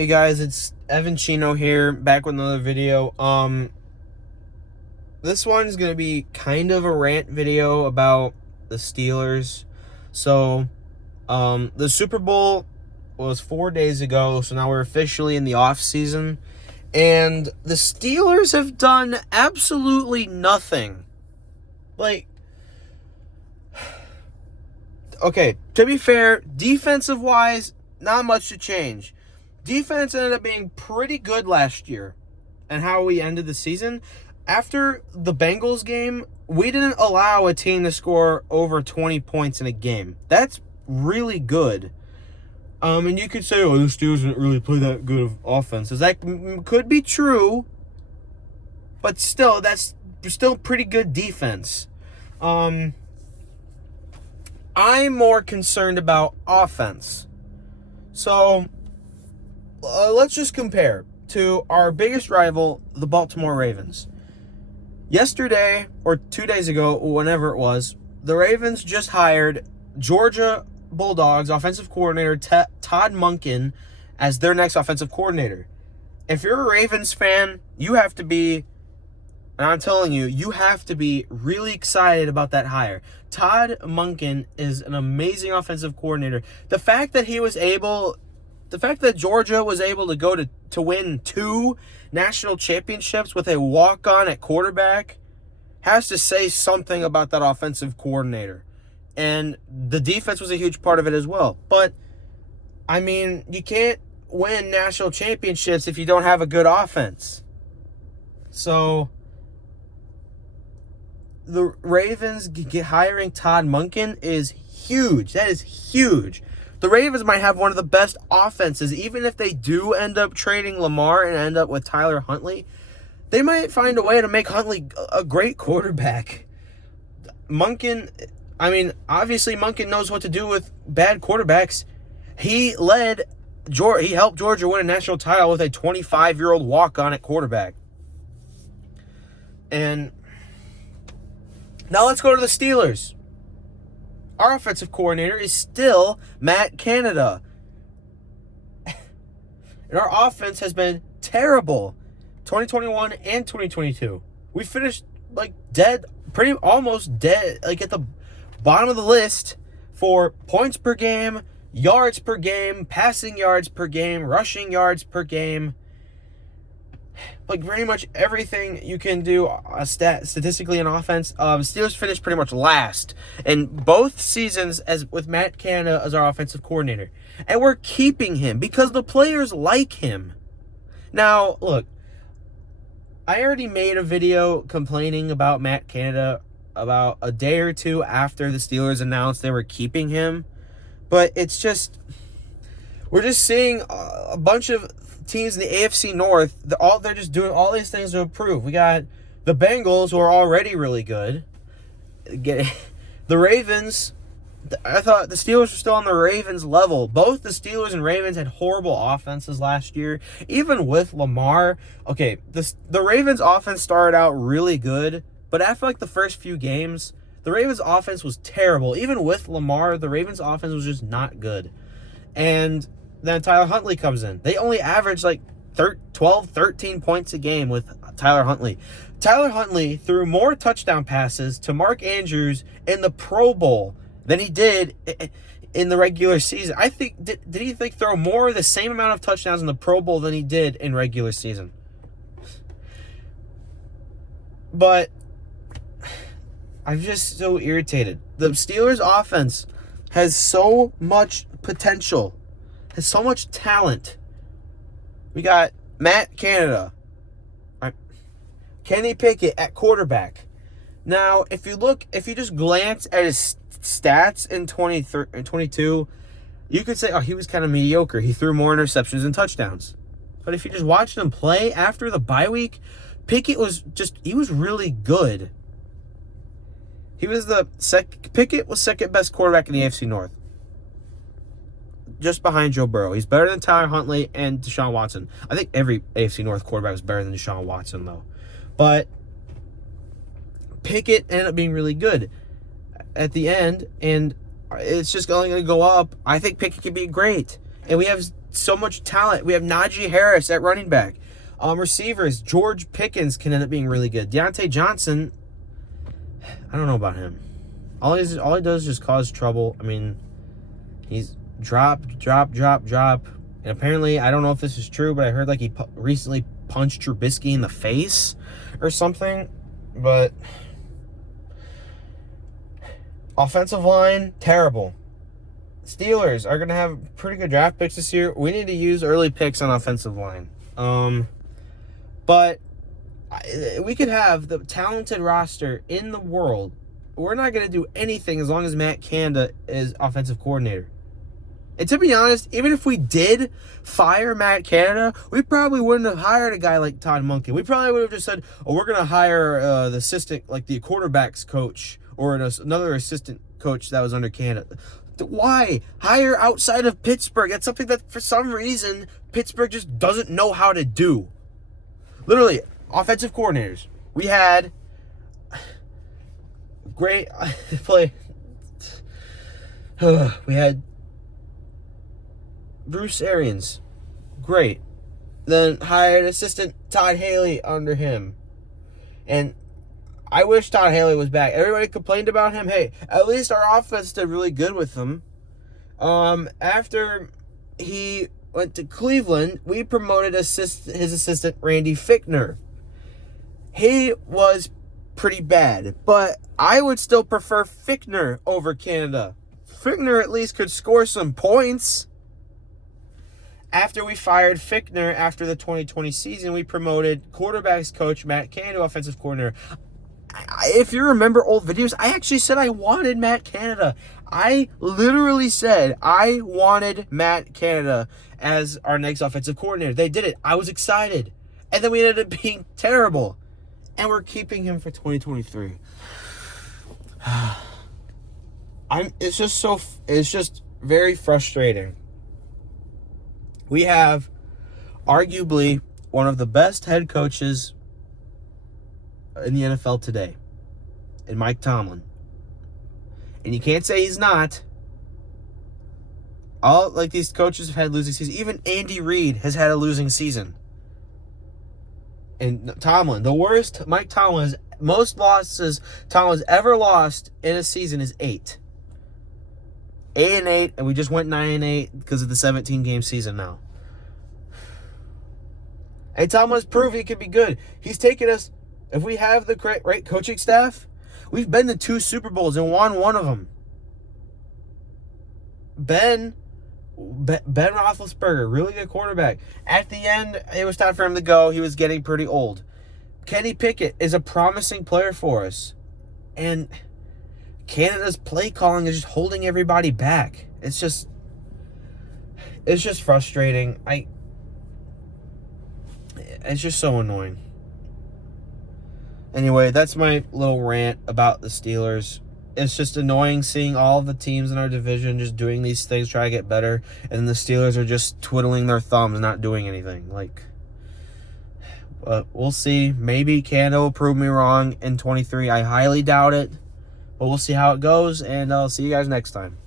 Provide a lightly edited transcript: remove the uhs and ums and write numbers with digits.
Hey guys, it's Evan Chino here, back with another video. This one is gonna be kind of a rant video about the Steelers. So, the Super Bowl was 4 days ago, so now we're officially in the off season, and the Steelers have done absolutely nothing. Like, okay, to be fair, defensive wise, not much to change. Defense ended up being pretty good last year, and how we ended the season. After the Bengals game, we didn't allow a team to score over 20 points in a game. That's really good. And you could say, oh, the Steelers didn't really play that good of offenses. That could be true, but still, that's still pretty good defense. I'm more concerned about offense. So, let's just compare to our biggest rival, the Baltimore Ravens. Yesterday, or 2 days ago, whenever it was, the Ravens just hired Georgia Bulldogs offensive coordinator Todd Monken as their next offensive coordinator. If you're a Ravens fan, you have to be, and I'm telling you, you have to be really excited about that hire. Todd Monken is an amazing offensive coordinator. The fact that Georgia was able to go to win 2 national championships with a walk-on at quarterback has to say something about that offensive coordinator. And the defense was a huge part of it as well. But, I mean, you can't win national championships if you don't have a good offense. So, the Ravens hiring Todd Monken is huge. That is huge. The Ravens might have one of the best offenses. Even if they do end up trading Lamar and end up with Tyler Huntley, they might find a way to make Huntley a great quarterback. Monken, I mean, obviously Monken knows what to do with bad quarterbacks. He helped Georgia win a national title with a 25-year-old walk-on at quarterback. And now let's go to the Steelers. Our offensive coordinator is still Matt Canada. And our offense has been terrible 2021 and 2022. We finished almost dead, like at the bottom of the list for points per game, yards per game, passing yards per game, rushing yards per game. Like pretty much everything you can do statistically in offense. Steelers finished pretty much last in both seasons as with Matt Canada as our offensive coordinator. And we're keeping him because the players like him. Now, look, I already made a video complaining about Matt Canada about a day or two after the Steelers announced they were keeping him. But it's just, we're just seeing a bunch of teams in the AFC North, they're just doing all these things to improve. We got the Bengals, who are already really good. The Ravens, I thought the Steelers were still on the Ravens level. Both the Steelers and Ravens had horrible offenses last year, even with Lamar. Okay, the Ravens offense started out really good, but after like the first few games, the Ravens offense was terrible. Even with Lamar, the Ravens offense was just not good. And then Tyler Huntley comes in. They only average like 12, 13 points a game with Tyler Huntley. Tyler Huntley threw more touchdown passes to Mark Andrews in the Pro Bowl than he did in the regular season. I think, did he throw more, the same amount of touchdowns in the Pro Bowl than he did in regular season? But I'm just so irritated. The Steelers offense has so much potential. Has so much talent. We got Matt Canada, Kenny Pickett at quarterback. Now, if you just glance at his stats in 2022, you could say, oh, he was kind of mediocre. He threw more interceptions than touchdowns. But if you just watched him play after the bye week, Pickett was really good. Pickett was second best quarterback in the AFC North, just behind Joe Burrow. He's better than Tyler Huntley and Deshaun Watson. I think every AFC North quarterback is better than Deshaun Watson, though. But Pickett ended up being really good at the end, and it's just only going to go up. I think Pickett could be great. And we have so much talent. We have Najee Harris at running back. Receivers, George Pickens can end up being really good. Deontay Johnson, I don't know about him. All he does is just cause trouble. I mean, he's drop. And apparently, I don't know if this is true, but I heard like he recently punched Trubisky in the face or something. But offensive line, terrible. Steelers are going to have pretty good draft picks this year. We need to use early picks on offensive line. But we could have the talented roster in the world. We're not going to do anything as long as Matt Canada is offensive coordinator. And to be honest, even if we did fire Matt Canada, we probably wouldn't have hired a guy like Todd Monken. We probably would have just said, oh, we're going to hire the assistant, like the quarterback's coach or another assistant coach that was under Canada. Why? Hire outside of Pittsburgh. That's something that for some reason Pittsburgh just doesn't know how to do. Literally, offensive coordinators. We had great play. We had Bruce Arians. Great. Then hired assistant Todd Haley under him. And I wish Todd Haley was back. Everybody complained about him. Hey, at least our offense did really good with him. After he went to Cleveland, we promoted his assistant, Randy Fichtner. He was pretty bad, but I would still prefer Fichtner over Canada. Fichtner at least could score some points. After we fired Fichtner after the 2020 season, we promoted quarterbacks coach Matt Canada, offensive coordinator. If you remember old videos, I actually said I wanted Matt Canada. I literally said I wanted Matt Canada as our next offensive coordinator. They did it. I was excited. And then we ended up being terrible. And we're keeping him for 2023. It's just very frustrating. We have arguably one of the best head coaches in the NFL today, in Mike Tomlin. And you can't say he's not. All like these coaches have had losing seasons. Even Andy Reid has had a losing season. And Tomlin, the worst Mike Tomlin, most losses Tomlin's ever lost in a season is 8. 8-8, and we just went 9-8 because of the 17-game season now. And Tomlin's proved he can be good. He's taken us, if we have the right coaching staff, we've been to 2 Super Bowls and won one of them. Ben Roethlisberger, really good quarterback. At the end, it was time for him to go. He was getting pretty old. Kenny Pickett is a promising player for us. And Canada's play calling is just holding everybody back. It's just frustrating. It's just so annoying. Anyway, that's my little rant about the Steelers. It's just annoying seeing all of the teams in our division just doing these things, try to get better, and the Steelers are just twiddling their thumbs, not doing anything. But we'll see. Maybe Canada will prove me wrong in 23. I highly doubt it, but we'll see how it goes, and I'll see you guys next time.